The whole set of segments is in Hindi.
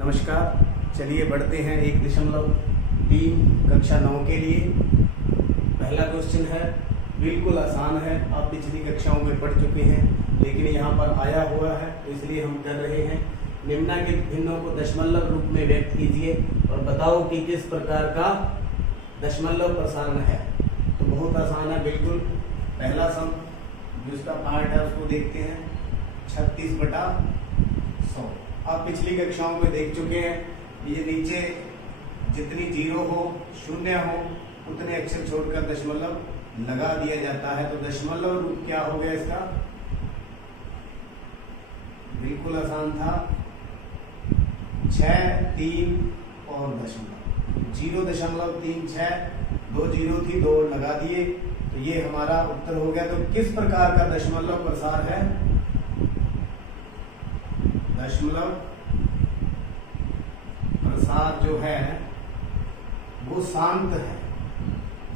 नमस्कार, चलिए बढ़ते हैं 1.3 कक्षा 9 के लिए। पहला क्वेश्चन है, बिल्कुल आसान है, आप पिछली कक्षाओं में पढ़ चुके हैं, लेकिन यहाँ पर आया हुआ है तो इसलिए हम कर रहे हैं। निम्नलिखित भिन्नों को दशमलव रूप में व्यक्त कीजिए और बताओ कि किस प्रकार का दशमलव प्रसारण है। तो बहुत आसान है, बिल्कुल। पहला सम जो इसका पार्ट है उसको देखते हैं, 36/100। आप पिछली कक्षाओं में देख चुके हैं, ये नीचे जितनी जीरो हो, शून्य हो, उतने अक्षर छोड़कर दशमलव लगा दिया जाता है। तो दशमलव रूप क्या हो गया इसका? बिल्कुल आसान था, 6, 3 और दशमलव 0.36, 2 जीरो थी, 2 लगा दिए, तो ये हमारा उत्तर हो गया। तो किस प्रकार का दशमलव प्रसार है? दशमलव प्रसार जो है वो शांत है।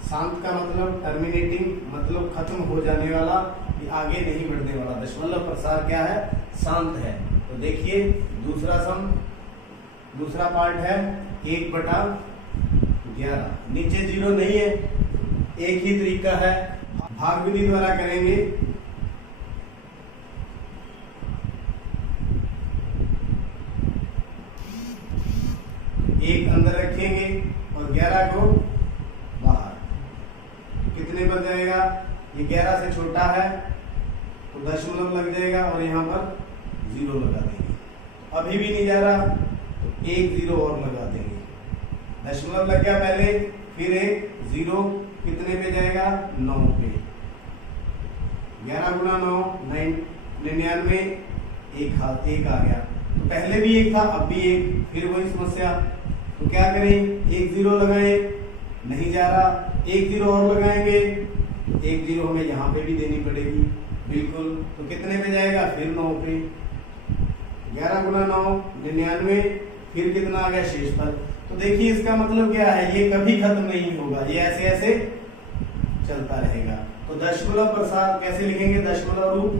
शांत का मतलब टर्मिनेटिंग, मतलब खत्म हो जाने वाला, ये आगे नहीं बढ़ने वाला। दशमलव प्रसार क्या है? शांत है। तो देखिए दूसरा सम, दूसरा पार्ट है 1/11। नीचे जीरो नहीं है, एक ही तरीका है, भाग विधि द्वारा करेंगे। एक अंदर रखेंगे और 11 को बाहर। कितने पर जाएगा? ये 11 से छोटा है तो दशमलव लग जाएगा और यहाँ पर 0 लगा देंगे। अभी भी नहीं जा रहा तो 1 0 और लगा देंगे। दशमलव लग गया पहले, फिर एक 0, कितने पे जाएगा? 9 पे। 11 गुना 9 99, एक आ गया। तो पहले भी एक था, अब भी एक, फिर वही समस्या। तो क्या करें? 1 0 लगाएं, नहीं जा रहा, 1 0 और लगाएंगे, 1 0 हमें यहाँ पे भी देनी पड़ेगी। बिल्कुल। तो कितने पे जाएगा? फिर 9 पे। 11 गुना 9 99, फिर कितना आ गया? शेषफल। तो देखिए इसका मतलब क्या है, ये कभी खत्म नहीं होगा, ये ऐसे ऐसे चलता रहेगा। तो दशमलव प्रसार कैसे लिखेंगे? दशमलव रूप,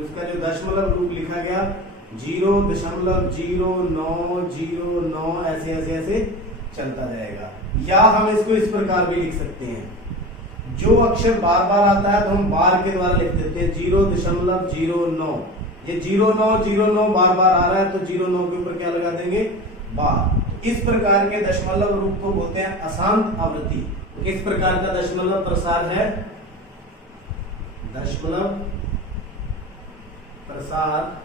उसका जो दशमलव रूप लिखा गया 0.0909, ऐसे ऐसे ऐसे चलता जाएगा। या हम इसको इस प्रकार भी लिख सकते हैं, जो अक्षर बार बार आता है तो हम बार के द्वारा लिख देते हैं 0.09। ये 0909 बार बार आ रहा है तो 09 के ऊपर क्या लगा देंगे? बार। तो इस प्रकार के दशमलव रूप को बोलते हैं अशांत आवृत्ति। तो इस प्रकार का दशमलव प्रसार है दशमलव प्रसार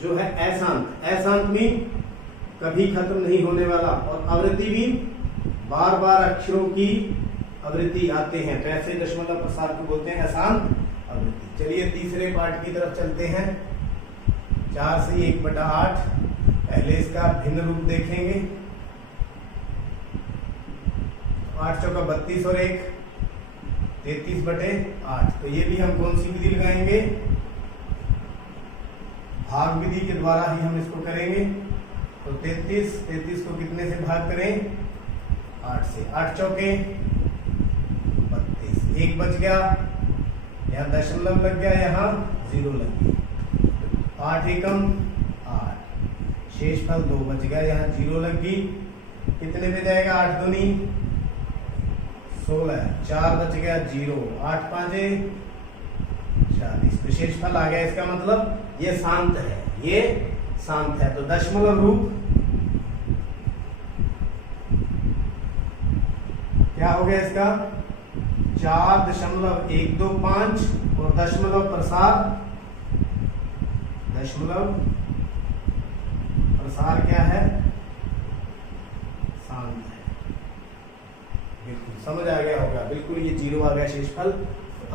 जो है अशांत। अशांत में कभी खत्म नहीं होने वाला, और आवृत्ति भी बार बार अक्षरों की आवृत्ति आते हैं, तो ऐसे दशमलव प्रसार को बोलते हैं अशांत आवृत्ति। चलिए तीसरे पार्ट की तरफ चलते हैं। 4 से 1/8। पहले इसका भिन्न रूप देखेंगे। 8 चौका 32 और 1 33/8। तो ये भी हम कौन सी विधि लगाएंगे? भाग विधि के द्वारा ही हम इसको करेंगे। तो 33 को कितने से भाग करें? 8 से। 8 चौके 32, 1 बच गया, यहाँ दशमलव लग गया, यहाँ 0 लग गई। 8 एकम 8, शेषफल 2 बच गया, यहाँ 0 लग गई। कितने पे जाएगा? 8 दूनी 16, 4 बच गया 0, 8 पांचे 40। तो शेषफल आ गया। इसका मतलब ये शांत है, ये शांत है। तो दशमलव रूप क्या हो गया इसका? 4.125 और दशमलव प्रसार, दशमलव प्रसार क्या है? शांत है। बिल्कुल समझ आ गया होगा। बिल्कुल ये 0 आ गया शेषफल।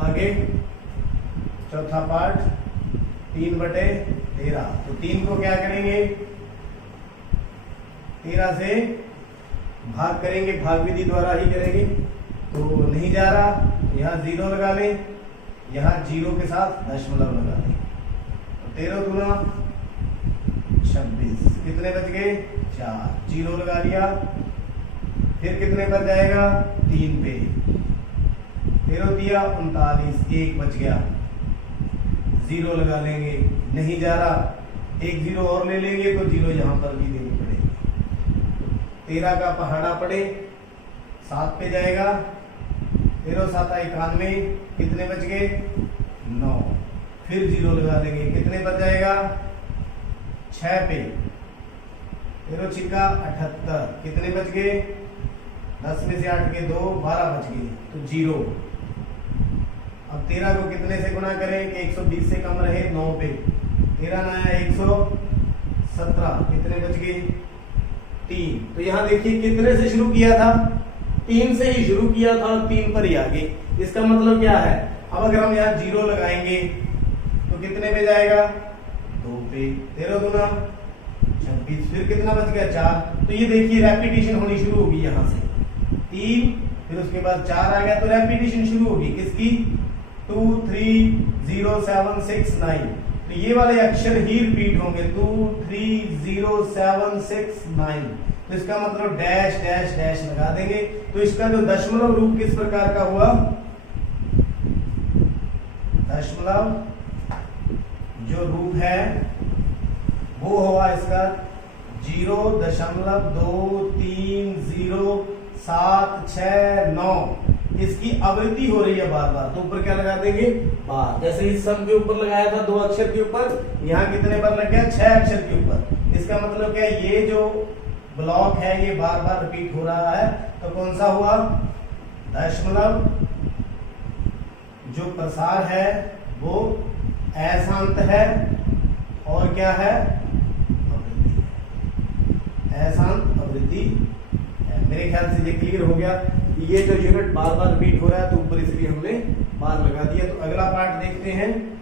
आगे चौथा पार्ट 3/13। तो 3 को क्या करेंगे? 13 से भाग करेंगे, भाग विधि द्वारा ही करेंगे। तो नहीं जा रहा, यहाँ 0 लगा लें, यहाँ 0 के साथ दशमलव लगा लें। तो 13 दूना 26, कितने बच गए? 4, 0 लगा लिया, फिर कितने पर जाएगा? 3 पे। 13 दिया 39, 1 बच गया, 0 लगा लेंगे, नहीं जा रहा एक जीरो और ले लेंगे तो जीरो यहाँ पर भी देनी पड़ेगी। 13 का पहाड़ा पड़े 7 पे जाएगा, 13 7 91, कितने बच गए 9, फिर जीरो लगा लेंगे, कितने बच जाएगा 6 पे, 13 छिक्का 78, कितने बच गए 10 में से 8 के 2, 12 बच गए तो जीरो। अब 13 को कितने से गुणा करें कि 120 से कम रहे, 9 पे, 13 नया 117, कितने बच गए 3। तो यहाँ देखिए कितने से शुरू किया था, 3 से ही शुरू किया था और 3 पर ही आ गए। इसका मतलब क्या है, अब अगर हम यहाँ जीरो लगाएंगे तो कितने पे जाएगा 2 पे, 13 दूना 26, फिर कितना बच गया 4। तो ये देखिए रेपिटेशन होनी शुरू होगी यहाँ से 3, फिर उसके बाद 4 आ गया तो रेपिटेशन शुरू होगी किसकी 2 3 0 7 6 9। तो ये वाले अक्षर ही रिपीट होंगे 2 3 0 7 6 9। तो इसका मतलब डैश डैश डैश लगा देंगे। तो इसका जो दशमलव रूप किस प्रकार का हुआ, दशमलव जो रूप है वो हुआ इसका 0.230769। इसकी आवृत्ति हो रही है बार बार, तो ऊपर क्या लगा देंगे बार। जैसे इस सम के ऊपर लगाया था 2 अक्षर के ऊपर, यहाँ कितने बार लग गया 6 अक्षर के ऊपर। इसका मतलब क्या है, ये जो ब्लॉक है ये बार बार रिपीट हो रहा है। तो कौन सा हुआ, दशमलव जो प्रसार है वो अशांत है और क्या है आवृत्ति, अशांत आवृत्ति है। मेरे ख्याल से ये क्लियर हो गया। ये जो यूनिट बार बार रिपीट हो रहा है तो ऊपर इसलिए हमने बार लगा दिया। तो अगला पार्ट देखते हैं।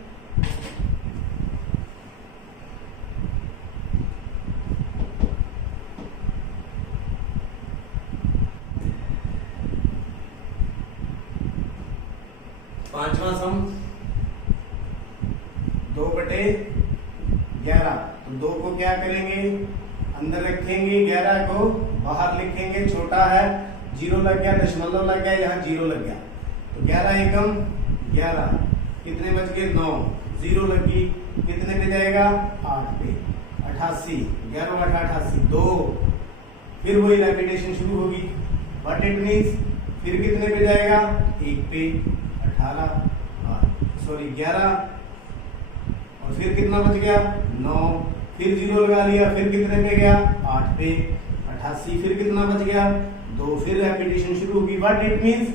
पांचवा सम 2/11। तो 2 को क्या करेंगे अंदर रखेंगे, 11 को बाहर लिखेंगे, छोटा है, जीरो लग गया, दशमलव लग गया, यहाँ जीरो लग गया। तो 11 एकम 11, कितने बच गए 9, जीरो लगी, कितने पे जाएगा 8 पे, 88, 11 8 88 2, फिर वही रेपिटेशन शुरू होगी। व्हाट इट मीन्स, फिर कितने पे जाएगा 1 पे, 18 सॉरी 11, और फिर कितना बच गया 9, फिर जीरो लगा लिया, फिर कितने पे गया 8 पे, 88, फिर कितना बच गया 2, फिर रेपिटेशन शुरू होगी। What it means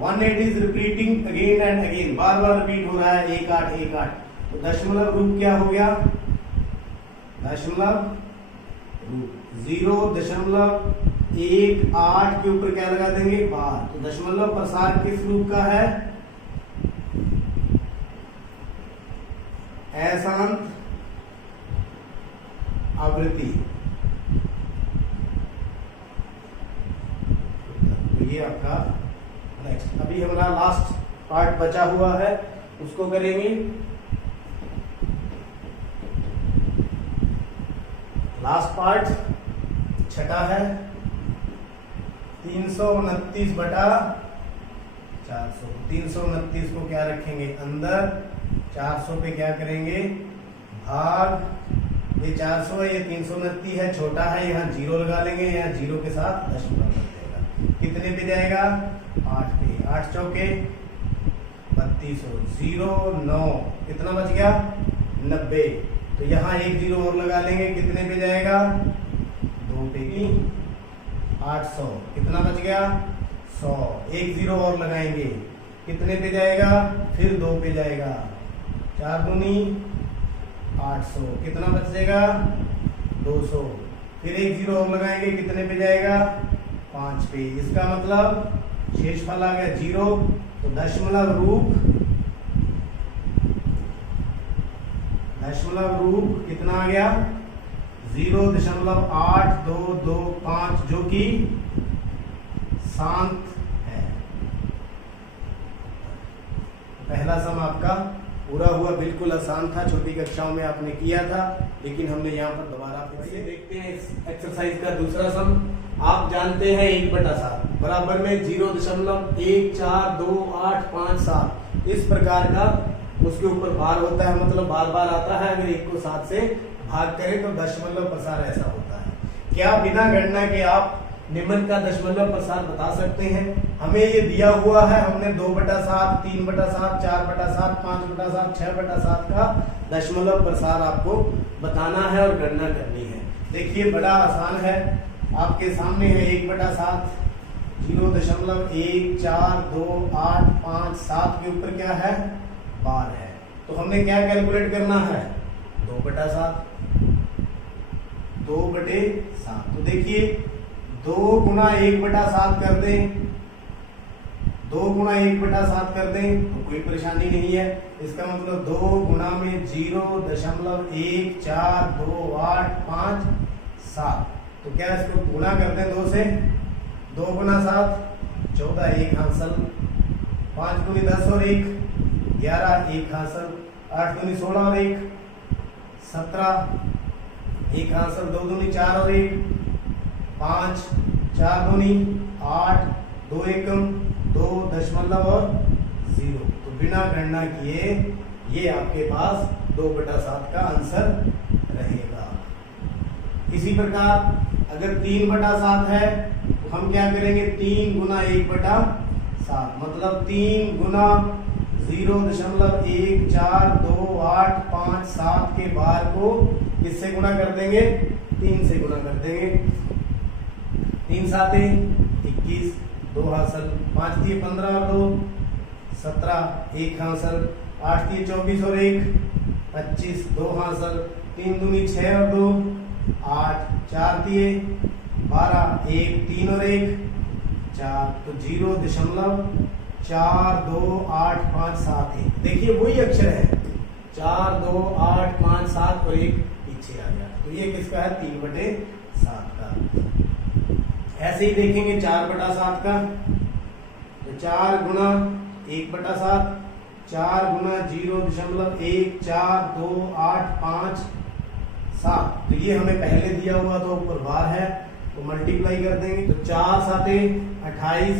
18 is repeating again and again, bar bar repeat हो रहा है 1 8 1 8। तो दशमलव रूप क्या हो गया, दशमलव रूप 0.18 के ऊपर क्या लगा देंगे बार। तो दशमलव प्रसार किस रूप का है, अशांत आवृत्ति। तो ये आपका नेक्स्ट, अभी हमारा लास्ट पार्ट बचा हुआ है उसको करेंगे। लास्ट पार्ट छठा है 329/400। 329 को क्या रखेंगे अंदर, 400 पे क्या करेंगे भाग, ये 400 है, ये 329 है, छोटा है, यहाँ जीरो लगा लेंगे, यहाँ जीरो के साथ दशमलव लग जाएगा। कितने पे जाएगा 8 पे, 8 चौके 3200, 0 9, कितना बच गया 90। तो यहाँ एक जीरो और लगा लेंगे, कितने पे जाएगा 2 पे की 800, कितना बच गया 100, एक जीरो और लगाएंगे, कितने पे जाएगा फिर 2 पे जाएगा, 4 दूनी 800, कितना बच जाएगा 200, फिर एक जीरो और लगाएंगे, कितने पे जाएगा 5 पे। इसका मतलब शेषफल आ गया 0। तो दशमलव रूप कितना आ गया 0.8225, जो कि शांत है। पहला सम आपका पूरा हुआ, बिल्कुल आसान था, छोटी कक्षाओं में आपने किया था, लेकिन हमने यहाँ पर दोबारा फिर देखते हैं इस एक्सरसाइज का दूसरा सम। आप जानते हैं 1/7 बराबर में 0.142857 इस प्रकार का उसके ऊपर भार होता है, मतलब बार बार आता है। अगर 1 को 7 से भाग करें तो दशमलव प्रसार ऐसा होता है। क्या बिना गणना के आप निम्न का दशमलव प्रसार बता सकते हैं? हमें ये दिया हुआ है, हमने 2/7, 3/7, 4/7, 5/7, 6/7 का दशमलव प्रसार आपको बताना है और गणना करनी है। देखिए बड़ा आसान है, आपके सामने है 1/7, 0.14285 के ऊपर क्या है? बार है। तो हमने क्या कैलकुलेट करना है? 2/7, 2/7। तो देखिए 2 गुना 1/7 कर दें, 2 गुना 1/7 कर दें तो कोई परेशानी नहीं है। इसका मतलब 2 गुना में 0.14285 तो क्या इसको गुना करते हैं 2 से? 2 गुना 7 14, 1 हासिल, 5 दूनी 10 और 1 11, 1 हासिल, 8 दूनी 16 और 1 17, 1 हासिल, 2 दूनी 4 और 1 5, 4 दूनी 8, 2 एकम 2 दशमलव और 0। तो बिना गणना किए ये आपके पास 2/7 का आंसर रहेगा। इसी प्रकार अगर 3/7 है तो हम क्या करेंगे? 3 गुना 1/7 मतलब 3 गुना 0.14285 के बार को किससे गुणा कर देंगे? 3 से गुणा कर देंगे। 3 7 21, 2 हासिल, 5 दिए 15 और 2 17, 1 हासिल, 8 दिए 24 और 1 25, 2 हासिल, 3 दूनी 6 और 2 8, 4 दिए 12, 1 3 और 1 4 तो 0.42857। देखिए वही अक्षर है 42857 और 1 पीछे आ गया। तो ये किसका है? 3/7 का। ऐसे ही देखेंगे 4/7 का, तो 4 गुना 1/7, 4 गुना 0.14285 तो ये हमें पहले दिया हुआ तो ऊपर बार है तो मल्टीप्लाई कर देंगे। तो 4 7 28,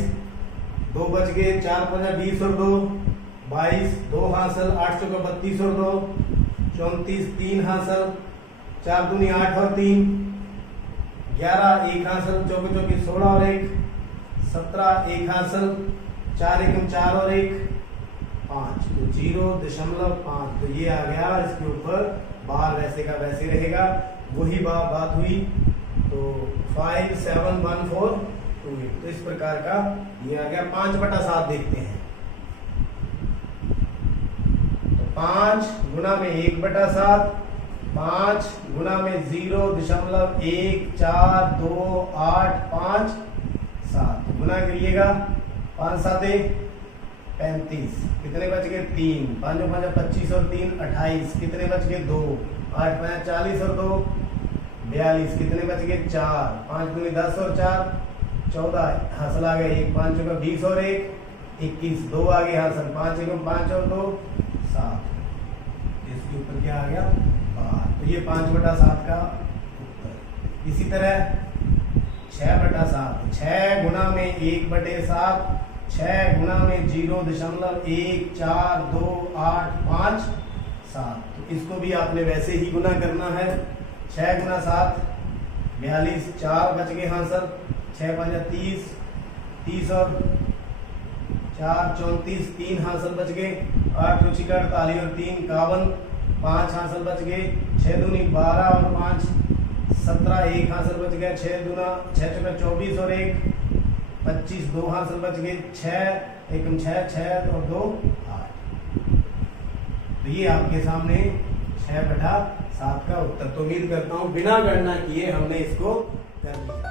2 बच गए, 4 5 20 और 2 22, 2 हासिल, 8 चौका 32 और 2 34, 3 हासिल, 4 दूनी 8 और 3 11, 1 हासिल, 4 चौकी 16 और 1 17, 1 हासिल, 4 एकम 4 और 1 5 तो 0.5 तो ये आ गया। इसके ऊपर बार वैसे का वैसे रहेगा, वही बात हुई। तो 57142 तो इस प्रकार का ये आ गया। 5/7 देखते हैं, तो 5 गुना में 1/7, 5 गुना में 0.14285 तो गुना करिएगा। 5 7 35, कितने बच गए? 3, 5 5 25 और 3 28, कितने बच गए? 2, 8 5 40 और 2 42, कितने बच गए? 4, 5 दूनी 10 और 4 14, हासिल आ गया 1, 5 चौका 20 और 1 21, 2 आ गए हासिल, 5 एकम 5 और 2 7। इसके ऊपर क्या आ गया? बार। तो ये 5/7 का उत्तर। इसी तरह 6/7, 6 गुना में 1/7, 6 गुना में 0.14285 तो इसको भी आपने वैसे ही गुना करना है। 6 गुना 7 42, 4 बच गए हासिल, 6 5 30, 30 और 4 34, 3 हासिल बच गए, 8 6 48 और 3 51, 5 हासिल बच गए, 6 दूनी 12 और 5 17, 1 हासिल बच गया, 6 दूना 6 चौका 24 और 1 25, 2 हासिल बच गए, 6 एकम 6 6 और 2 8। तो ये आपके सामने 6/7 का उत्तर। तो उम्मीद करता हूं बिना गणना किए हमने इसको कर लिया।